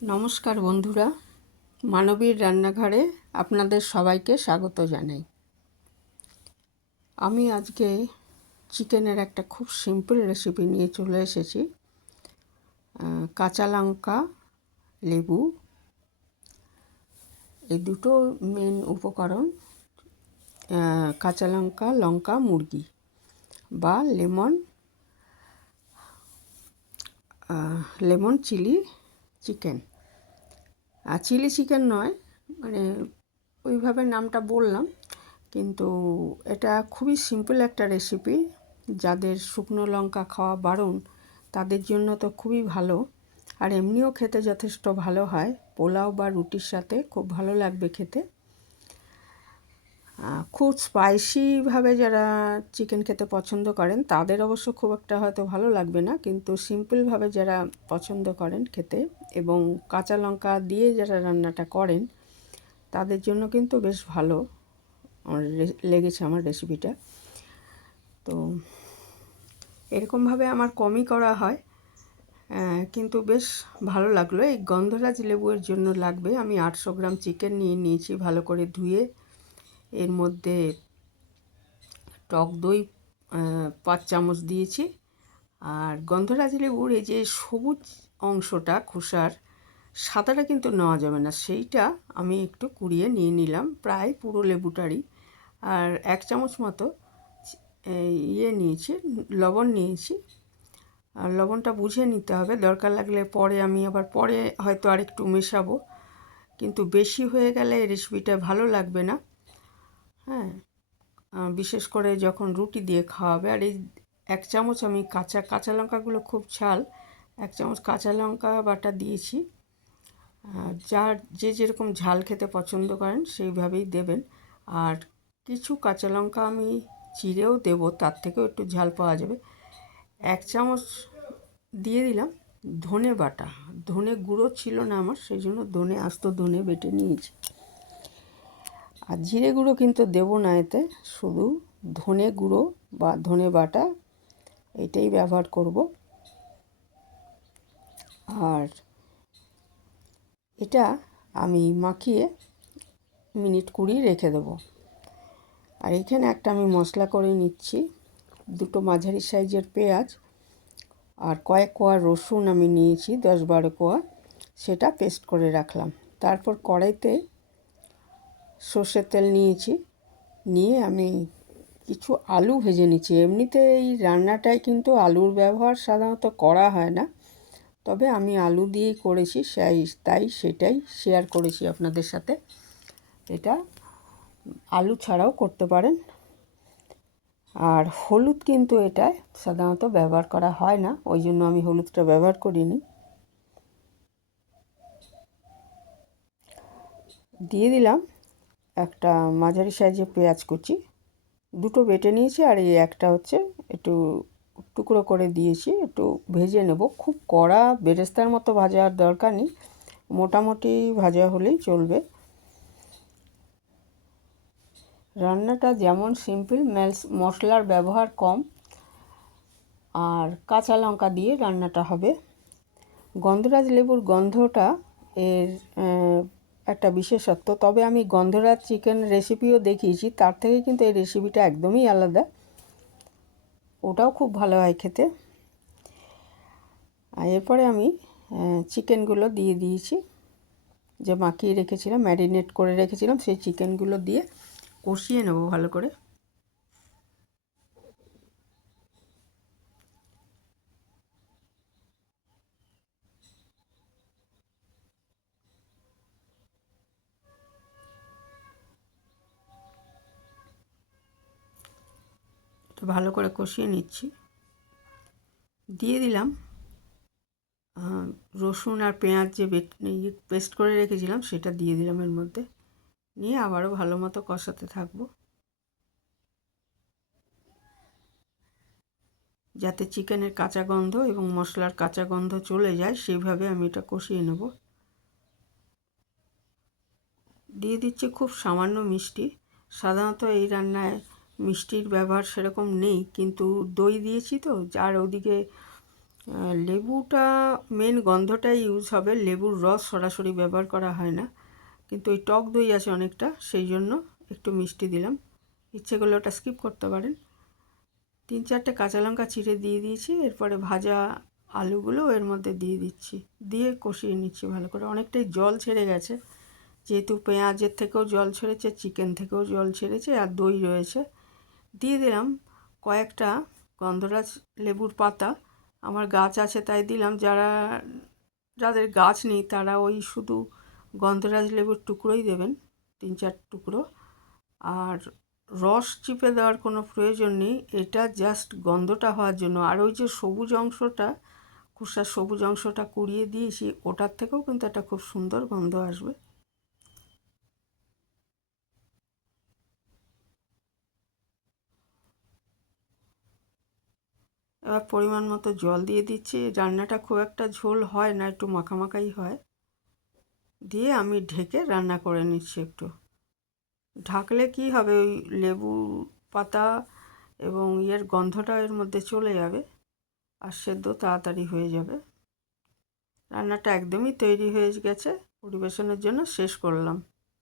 নমস্কার বন্ধুরা, মানবীর রান্নাঘরে আপনাদের সবাইকে স্বাগত জানাই। আমি আজকে চিকেনের একটা খুব সিম্পল রেসিপি নিয়ে চলে এসেছি। কাঁচা লঙ্কা, লেবু, এই দুটো মেন উপকরণ। কাঁচা লঙ্কা, লঙ্কা, মুরগি বা লেমন চিলি চিকেন। আর চিলি চিকেন নয়, মানে ওইভাবে নামটা বললাম, কিন্তু এটা খুবই সিম্পল একটা রেসিপি। যাদের শুকনো লঙ্কা খাওয়া বারণ তাদের জন্য তো খুবই ভালো, আর এমনিও খেতে যথেষ্ট ভালো হয়। পোলাও বা রুটির সাথে খুব ভালো লাগবে খেতে। খুব স্পাইসিভাবে যারা চিকেন খেতে পছন্দ করেন তাদের অবশ্য খুব একটা হয়তো ভালো লাগবে না, কিন্তু সিম্পলভাবে যারা পছন্দ করেন খেতে এবং কাঁচা লঙ্কা দিয়ে যারা রান্নাটা করেন তাদের জন্য কিন্তু বেশ ভালো লেগেছে আমার রেসিপিটা। তো এরকমভাবে আমার কমই করা হয়, কিন্তু বেশ ভালো লাগলো। এই গন্ধরাজ লেবুর জন্য লাগবে, আমি 800 গ্রাম চিকেন নিয়ে নিয়েছি, ভালো করে ধুয়ে। এর মধ্যে টক দই 5 চামচ দিয়েছি। আর গন্ধরাজ লেবুর এই যে সবুজ অংশটা, খোসার সাদাটা কিন্তু নেওয়া যাবে না, সেইটা আমি একটু কুড়িয়ে নিয়ে নিলাম, প্রায় পুরো লেবুটারই। আর 1 চামচ মতো নিয়েছি, লবণ নিয়েছি। আর লবণটা বুঝে নিতে হবে, দরকার লাগলে পরে আমি আবার হয়তো আরেকটু মেশাবো, কিন্তু বেশি হয়ে গেলে এই রেসিপিটা ভালো লাগবে না। হ্যাঁ, বিশেষ করে যখন রুটি দিয়ে খাওয়াবে। আর এই 1 চামচ আমি কাঁচা লঙ্কাগুলো খুব ঝাল, 1 চামচ কাঁচা লঙ্কা বাটা দিয়েছি। যে যেরকম ঝাল খেতে পছন্দ করেন সেইভাবেই দেবেন। আর কিছু কাঁচা লঙ্কা আমি চিড়েও দেবো, তার থেকেও একটু ঝাল পাওয়া যাবে। 1 চামচ দিয়ে দিলাম ধনে বাটা। ধনে গুঁড়ো ছিল না আমার, সেই জন্য আস্ত ধনে বেটে নিয়েছি। আর জিরে গুঁড়ো কিন্তু দেবো না এতে, শুধু ধনে গুঁড়ো বা ধনে বাটা এটাই ব্যবহার করব। আর এটা আমি মাখিয়ে মিনিট 20 রেখে দেবো। আর এখানে একটা আমি মশলা করে নিচ্ছি। 2 মাঝারি সাইজের পেঁয়াজ আর কয়েক কোয়া রসুন আমি নিয়েছি, 10-12 কোয়া, সেটা পেস্ট করে রাখলাম। তারপর কড়াইতে সর্ষের তেল নিয়েছি, নিয়ে আমি কিছু আলু ভেজে নিচ্ছি। এমনিতে এই রান্নাটায় কিন্তু আলুর ব্যবহার সাধারণত করা হয় না, তবে আমি আলু দিয়েই করেছি, তাই সেটাই শেয়ার করেছি আপনাদের সাথে। এটা আলু ছাড়াও করতে পারেন। আর হলুদ কিন্তু এটায় সাধারণত ব্যবহার করা হয় না, ওই জন্য আমি হলুদটা ব্যবহার করিনি। দিয়ে দিলাম একটা মাঝারি সাইজের পেঁয়াজ কুচি, 2টো বেটে নিয়েছি, আর এই একটা হচ্ছে একটু টুকরো করে দিয়েছি। একটু ভেজে নেব, খুব কড়া বেরেস্তার মতো ভাজার দরকার নেই, মোটামুটি ভাজা হলেই চলবে। রান্নাটা যেমন সিম্পল, মশলার ব্যবহার কম, আর কাঁচা লঙ্কা দিয়ে রান্নাটা হবে। গন্ধরাজ লেবুর গন্ধটা এর একটা বিশেষত্ব, তবে আমি গন্ধরাজ চিকেন রেসিপিও দেখিয়েছি, তার থেকে কিন্তু এই রেসিপিটা একদমই আলাদা, ওটাও খুব ভালো হয় খেতে। আর এরপরে আমি চিকেনগুলো দিয়ে দিয়েছি, যে মাখিয়ে রেখেছিলাম, ম্যারিনেট করে রেখেছিলাম, সেই চিকেনগুলো দিয়ে কষিয়ে নেব ভালো করে। তো ভালো করে কষিয়ে নিচ্ছি। দিয়ে দিলাম রসুন আর পেঁয়াজ যে পেস্ট করে রেখেছিলাম সেটা দিয়ে দিলাম এর মধ্যে, নিয়ে আবারও ভালো মতো কষাতে থাকবো, যাতে চিকেনের কাঁচা গন্ধ এবং মশলার কাঁচা গন্ধ চলে যায়, সেইভাবে আমি এটা কষিয়ে নেব। দিয়ে দিচ্ছি খুব সামান্য মিষ্টি। সাধারণত এই রান্নায় মিষ্টির ব্যবহার সেরকম নেই, কিন্তু দই দিয়েছি তো, আর ওদিকে লেবুটা মেন গন্ধটাই ইউজ হবে, লেবুর রস সরাসরি ব্যবহার করা হয় না, কিন্তু ওই টক দই আছে অনেকটা, সেই জন্য একটু মিষ্টি দিলাম। ইচ্ছে করলে ওটা স্কিপ করতে পারেন। 3-4টে কাঁচা লঙ্কা চিড়ে দিয়ে দিয়েছি। এরপরে ভাজা আলুগুলো এর মধ্যে দিয়ে দিচ্ছি, দিয়ে কষিয়ে নিচ্ছি ভালো করে। অনেকটাই জল ছেড়ে গেছে, যেহেতু পেঁয়াজের থেকেও জল ছেড়েছে, চিকেন থেকেও জল ছেড়েছে, আর দই রয়েছে। দিয়ে দিলাম কয়েকটা গন্ধরাজ লেবুর পাতা। আমার গাছ আছে তাই দিলাম, যাদের গাছ নেই তারা ওই শুধু গন্ধরাজ লেবুর টুকরোই দেবেন, 3-4 টুকরো। আর রস চিপে দেওয়ার কোনো প্রয়োজন নেই, এটা জাস্ট গন্ধটা হওয়ার জন্য। আর ওই যে সবুজ অংশটা, খোসার সবুজ অংশটা কুড়িয়ে দিয়েছি, ওটার থেকেও কিন্তু একটা খুব সুন্দর গন্ধ আসবে। এবার পরিমাণ মতো জল দিয়ে দিচ্ছি। রান্নাটা খুব একটা ঝোল হয় না, একটু মাখামাখাই হয়। দিয়ে আমি ঢেকে রান্না করে নিচ্ছি একটু। ঢাকলে কি হবে, ওই লেবু পাতা এবং গন্ধটা এর মধ্যে চলে যাবে, আর সেদ্ধ তাড়াতাড়ি হয়ে যাবে। রান্নাটা একদমই তৈরি হয়ে গেছে, পরিবেশনের জন্য শেষ করলাম।